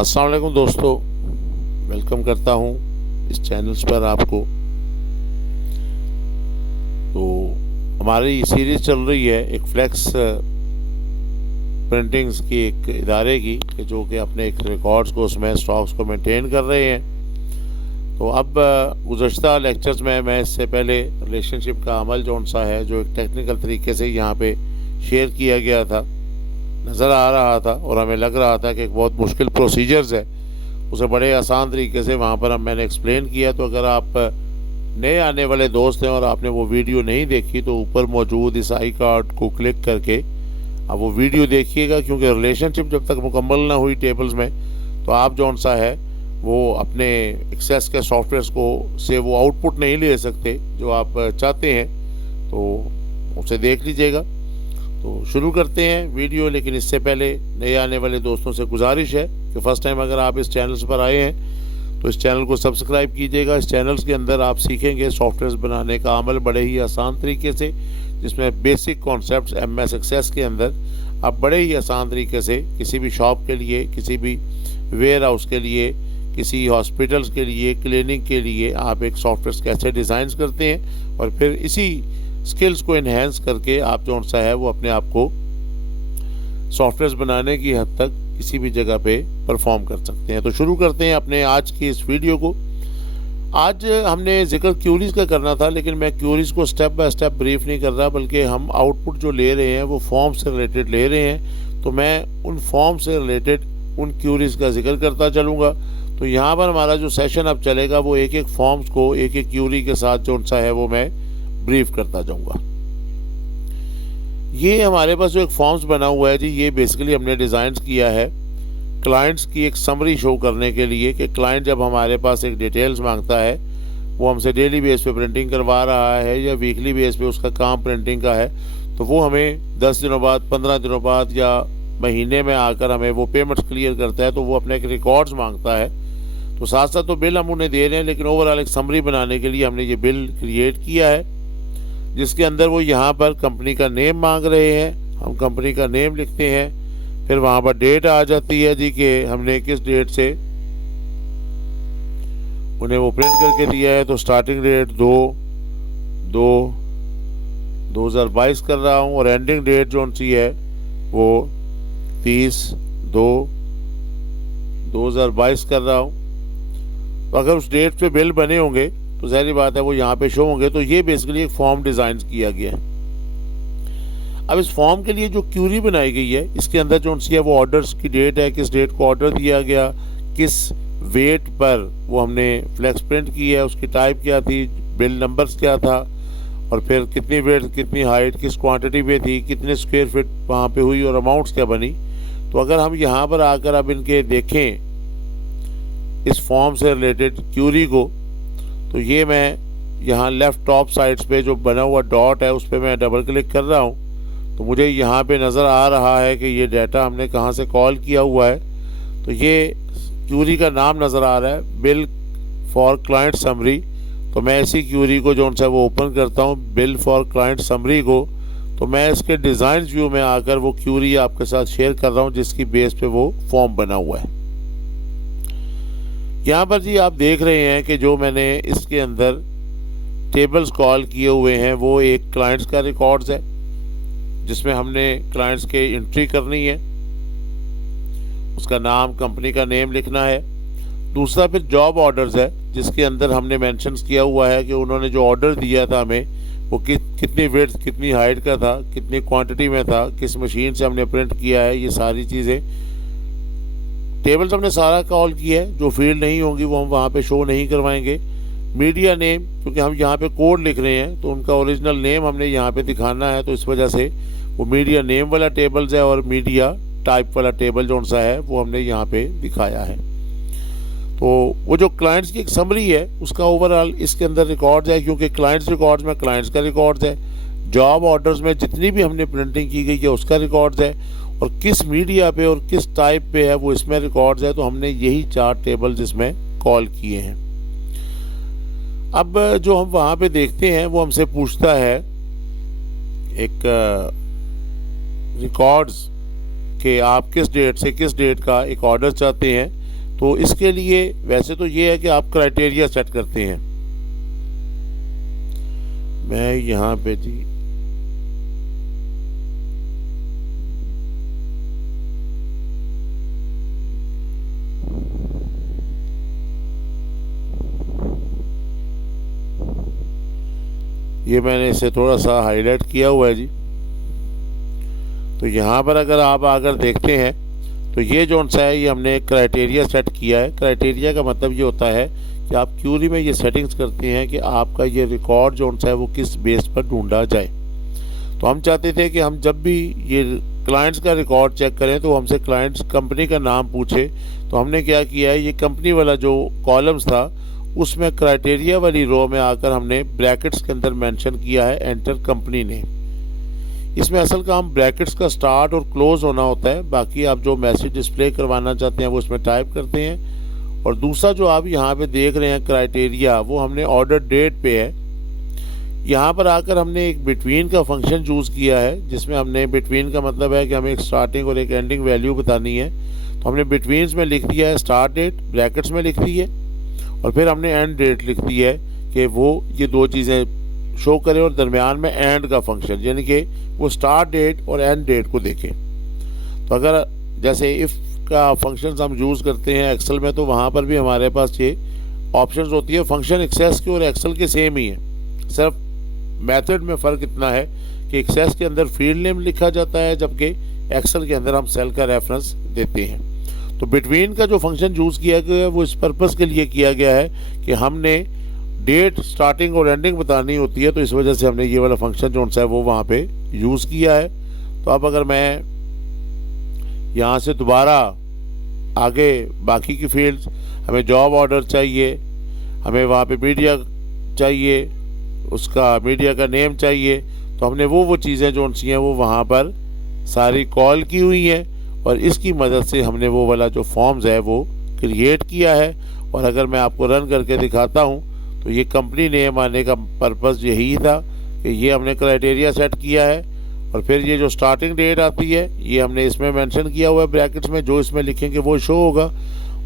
अस्सलाम वालेकुम दोस्तों, वेलकम करता हूँ इस चैनल्स पर आपको। तो हमारी ये सीरीज़ चल रही है एक फ्लेक्स प्रिंटिंग्स की, एक इदारे की कि जो कि अपने एक रिकॉर्ड्स को, उसमें स्टॉक्स को मेंटेन कर रहे हैं। तो अब गुज़श्ता लेक्चर्स में मैं इससे पहले रिलेशनशिप का अमल जौन सा है, जो एक टेक्निकल तरीके से यहाँ पे शेयर किया गया था, नज़र आ रहा था और हमें लग रहा था कि एक बहुत मुश्किल प्रोसीजर्स है, उसे बड़े आसान तरीके से वहाँ पर मैंने एक्सप्लेन किया। तो अगर आप नए आने वाले दोस्त हैं और आपने वो वीडियो नहीं देखी तो ऊपर मौजूद इस आई कार्ड को क्लिक करके आप वो वीडियो देखिएगा, क्योंकि रिलेशनशिप जब तक मुकम्मल ना हुई टेबल्स में तो आप जौन सा है वो अपने एक्सेस के सॉफ्टवेयर को से वो आउटपुट नहीं ले सकते जो आप चाहते हैं। तो उसे देख लीजिएगा। तो शुरू करते हैं वीडियो, लेकिन इससे पहले नए आने वाले दोस्तों से गुजारिश है कि फ़र्स्ट टाइम अगर आप इस चैनल पर आए हैं तो इस चैनल को सब्सक्राइब कीजिएगा। इस चैनल्स के अंदर आप सीखेंगे सॉफ्टवेयर बनाने का अमल बड़े ही आसान तरीके से, जिसमें बेसिक कॉन्सेप्ट्स MS एक्सेस के अंदर आप बड़े ही आसान तरीके से किसी भी शॉप के लिए, किसी भी वेयर हाउस के लिए, किसी हॉस्पिटल्स के लिए, क्लिनिक के लिए आप एक सॉफ्टवेयर कैसे डिज़ाइन करते हैं और फिर इसी स्किल्स को इन्हेंस करके आप जौन सा है वो अपने आप को सॉफ्टवेयर बनाने की हद तक किसी भी जगह पे परफॉर्म कर सकते हैं। तो शुरू करते हैं अपने आज की इस वीडियो को। आज हमने जिक्र क्यूरीज का करना था, लेकिन मैं क्यूरीज को स्टेप बाय स्टेप ब्रीफ नहीं कर रहा, बल्कि हम आउटपुट जो ले रहे हैं वो फॉर्म से रिलेटेड ले रहे हैं। तो मैं उन फॉर्म से रिलेटेड उन क्यूरीज का जिक्र करता चलूँगा। तो यहाँ पर हमारा जो सेशन अब चलेगा वो एक एक फॉर्म्स को एक एक क्यूरी के साथ जौन सा है वो मैं ब्रीफ करता जाऊंगा। ये हमारे पास जो एक फॉर्म्स बना हुआ है जी, ये बेसिकली हमने डिज़ाइन किया है क्लाइंट्स की एक समरी शो करने के लिए कि क्लाइंट जब हमारे पास एक डिटेल्स मांगता है, वो हमसे डेली बेस पे प्रिंटिंग करवा रहा है या वीकली बेस पे उसका काम प्रिंटिंग का है, तो वो हमें 10 दिनों बाद, 15 दिनों बाद या महीने में आकर हमें वो पेमेंट्स क्लियर करता है। तो वो अपने एक रिकॉर्ड्स मांगता है। तो साथ साथ तो बिल हम उन्हें दे रहे हैं, लेकिन ओवरऑल एक समरी बनाने के लिए हमने ये बिल क्रिएट किया है, जिसके अंदर वो यहाँ पर कंपनी का नेम मांग रहे हैं। हम कंपनी का नेम लिखते हैं, फिर वहाँ पर डेट आ जाती है जी कि हमने किस डेट से उन्हें वो प्रिंट करके दिया है। तो स्टार्टिंग डेट 2/2/2022 कर रहा हूँ और एंडिंग डेट जो सी है वो 30/2/2022 कर रहा हूँ। तो अगर उस डेट पे बिल बने होंगे तो ज़ाहिर बात है वो यहाँ पे शो होंगे। तो ये बेसिकली एक फॉर्म डिज़ाइन किया गया है। अब इस फॉर्म के लिए जो क्यूरी बनाई गई है, इसके अंदर जो सी है वो ऑर्डर्स की डेट है, किस डेट को ऑर्डर दिया गया, किस वेट पर वो हमने फ्लेक्स प्रिंट की है, उसकी टाइप क्या थी, बिल नंबर्स क्या था, और फिर कितनी वेट, कितनी हाइट, किस क्वांटिटी पे थी, कितने स्क्वायर फीट वहाँ पे हुई और अमाउंट्स क्या बनी। तो अगर हम यहाँ पर आकर अब इनके देखें इस फॉर्म से रिलेटेड क्यूरी को, तो ये मैं यहाँ लेफ़्ट टॉप साइड्स पे जो बना हुआ डॉट है उस पर मैं डबल क्लिक कर रहा हूँ। तो मुझे यहाँ पे नज़र आ रहा है कि ये डाटा हमने कहाँ से कॉल किया हुआ है। तो ये क्यूरी का नाम नज़र आ रहा है, बिल फॉर क्लाइंट समरी। तो मैं इसी क्यूरी को जो सा वो ओपन करता हूँ, बिल फॉर क्लाइंट समरी को। तो मैं इसके डिज़ाइन व्यू में आकर वो क्यूरी आपके साथ शेयर कर रहा हूँ, जिसकी बेस पे वो फॉर्म बना हुआ है। यहाँ पर जी आप देख रहे हैं कि जो मैंने इसके अंदर टेबल्स कॉल किए हुए हैं वो एक क्लाइंट्स का रिकॉर्ड्स है, जिसमें हमने क्लाइंट्स के एंट्री करनी है, उसका नाम, कंपनी का नेम लिखना है। दूसरा फिर जॉब ऑर्डर्स है, जिसके अंदर हमने मेंशन किया हुआ है कि उन्होंने जो ऑर्डर दिया था हमें वो कितनी वेट, कितनी हाइट का था, कितनी क्वांटिटी में था, किस मशीन से हमने प्रिंट किया है, ये सारी चीज़ें टेबल्स हमने सारा कॉल किया है। जो फील्ड नहीं होंगी वो हम वहाँ पे शो नहीं करवाएंगे। मीडिया नेम, क्योंकि हम यहाँ पे कोड लिख रहे हैं तो उनका ओरिजिनल नेम हमने यहाँ पे दिखाना है, तो इस वजह से वो मीडिया नेम वाला टेबल्स है और मीडिया टाइप वाला टेबल जो सा है वो हमने यहाँ पे दिखाया है। तो वो जो क्लाइंट्स की एक समरी है उसका ओवरऑल इसके अंदर रिकॉर्ड्स है, क्योंकि क्लाइंट्स रिकॉर्ड्स में क्लाइंट्स का रिकॉर्ड्स है, जॉब ऑर्डर्स में जितनी भी हमने प्रिंटिंग की गई है उसका रिकॉर्ड्स है, और किस मीडिया पे और किस टाइप पे है वो इसमें रिकॉर्ड्स है। तो हमने यही 4 टेबल्स इसमें कॉल किए हैं। अब जो हम वहाँ पे देखते हैं वो हमसे पूछता है एक रिकॉर्ड्स कि आप किस डेट से किस डेट का एक ऑर्डर चाहते हैं। तो इसके लिए वैसे तो ये है कि आप क्राइटेरिया सेट करते हैं। मैं यहाँ पे जी ये मैंने इसे थोड़ा सा हाईलाइट किया हुआ है जी। तो यहाँ पर अगर आप आकर देखते हैं तो ये जो सा है ये हमने एक क्राइटेरिया सेट किया है। क्राइटेरिया का मतलब ये होता है कि आप क्यूरी में ये सेटिंग्स करते हैं कि आपका ये रिकॉर्ड जो सा है वो किस बेस पर ढूंढा जाए। तो हम चाहते थे कि हम जब भी ये क्लाइंट्स का रिकॉर्ड चेक करें तो हमसे क्लाइंट्स कंपनी का नाम पूछे। तो हमने क्या किया है, ये कंपनी वाला जो कॉलम्स था उसमें क्राइटेरिया वाली रो में आकर हमने ब्रैकेट्स के अंदर मेंशन किया है एंटर कंपनी नेम। इसमें असल काम ब्रैकेट्स का स्टार्ट और क्लोज होना होता है, बाकी आप जो मैसेज डिस्प्ले करवाना चाहते हैं वो इसमें टाइप करते हैं। और दूसरा जो आप यहाँ पे देख रहे हैं क्राइटेरिया, वो हमने ऑर्डर डेट पे है। यहाँ पर आकर हमने एक बिटवीन का फंक्शन चूज़ किया है, जिसमें हमने बिटवीन का मतलब है कि हमें एक स्टार्टिंग और एक एंडिंग वैल्यू बतानी है। तो हमने बिटवीन्स में लिख दिया है स्टार्ट डेट, ब्रैकेट्स में लिख दी है, और फिर हमने एंड डेट लिख दी है कि वो ये दो चीज़ें शो करें और दरमियान में एंड का फंक्शन, यानी कि वो स्टार्ट डेट और एंड डेट को देखें। तो अगर जैसे इफ़ का फंक्शन हम यूज़ करते हैं एक्सेल में, तो वहाँ पर भी हमारे पास ये ऑप्शंस होती है। फंक्शन एक्सेस के और एक्सेल के सेम ही है, सिर्फ मेथड में फ़र्क इतना है कि एक्सेस के अंदर फील्ड नेम लिखा जाता है, जबकि एक्सेल के अंदर हम सेल का रेफरेंस देते हैं। तो बिटवीन का जो फंक्शन यूज़ किया गया है वो इस पर्पज़ के लिए किया गया है कि हमने डेट स्टार्टिंग और एंडिंग बतानी होती है, तो इस वजह से हमने ये वाला फंक्शन जो सा है वो वहाँ पे यूज़ किया है। तो अब अगर मैं यहाँ से दोबारा आगे बाकी की फील्ड्स, हमें जॉब ऑर्डर चाहिए, हमें वहाँ पे मीडिया चाहिए, उसका मीडिया का नेम चाहिए, तो हमने वो चीज़ें जो सी हैं वो वहाँ पर सारी कॉल की हुई हैं, और इसकी मदद से हमने वो वाला जो फॉर्म्स है वो क्रिएट किया है। और अगर मैं आपको रन करके दिखाता हूँ तो ये कंपनी नेम आने का पर्पज़ यही था कि ये हमने क्राइटेरिया सेट किया है, और फिर ये जो स्टार्टिंग डेट आती है ये हमने इसमें मेंशन किया हुआ है ब्रैकेट्स में, जो इसमें लिखेंगे वो शो होगा।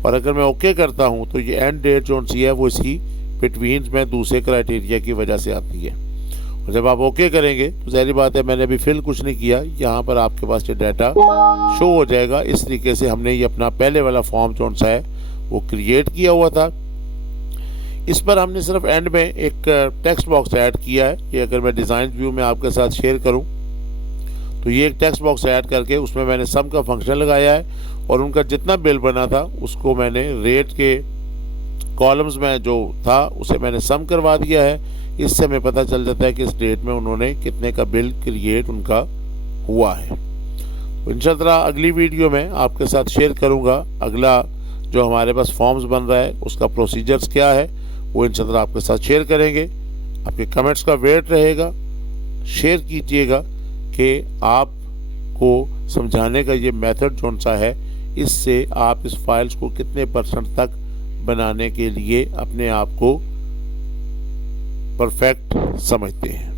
और अगर मैं ओके करता हूँ तो ये एंड डेट जो सी है वो इसी बिटवीन्स में दूसरे क्राइटेरिया की वजह से आती है। और जब आप ओके करेंगे तो ज़ाहिर बात है मैंने अभी फिल कुछ नहीं किया, यहाँ पर आपके पास ये डाटा शो हो जाएगा। इस तरीके से हमने ये अपना पहले वाला फॉर्म जो सा है वो क्रिएट किया हुआ था। इस पर हमने सिर्फ एंड में एक टेक्स्ट बॉक्स ऐड किया है। ये अगर मैं डिज़ाइन व्यू में आपके साथ शेयर करूं तो ये एक टेक्स्ट बॉक्स ऐड करके उसमें मैंने सम का फंक्शन लगाया है, और उनका जितना बिल बना था उसको मैंने रेट के कॉलम्स में जो था उसे मैंने सम करवा दिया है। इससे हमें पता चल जाता है कि इस डेट में उन्होंने कितने का बिल क्रिएट उनका हुआ है। तो इंशाअल्लाह अगली वीडियो में आपके साथ शेयर करूँगा अगला जो हमारे पास फॉर्म्स बन रहा है उसका प्रोसीजर्स क्या है, वो इंशाअल्लाह आपके साथ शेयर करेंगे। आपके कमेंट्स का वेट रहेगा, शेयर कीजिएगा कि आपको समझाने का ये मेथड कौन सा है, इससे आप इस फाइल्स को कितने % तक बनाने के लिए अपने आप को परफेक्ट समझते हैं।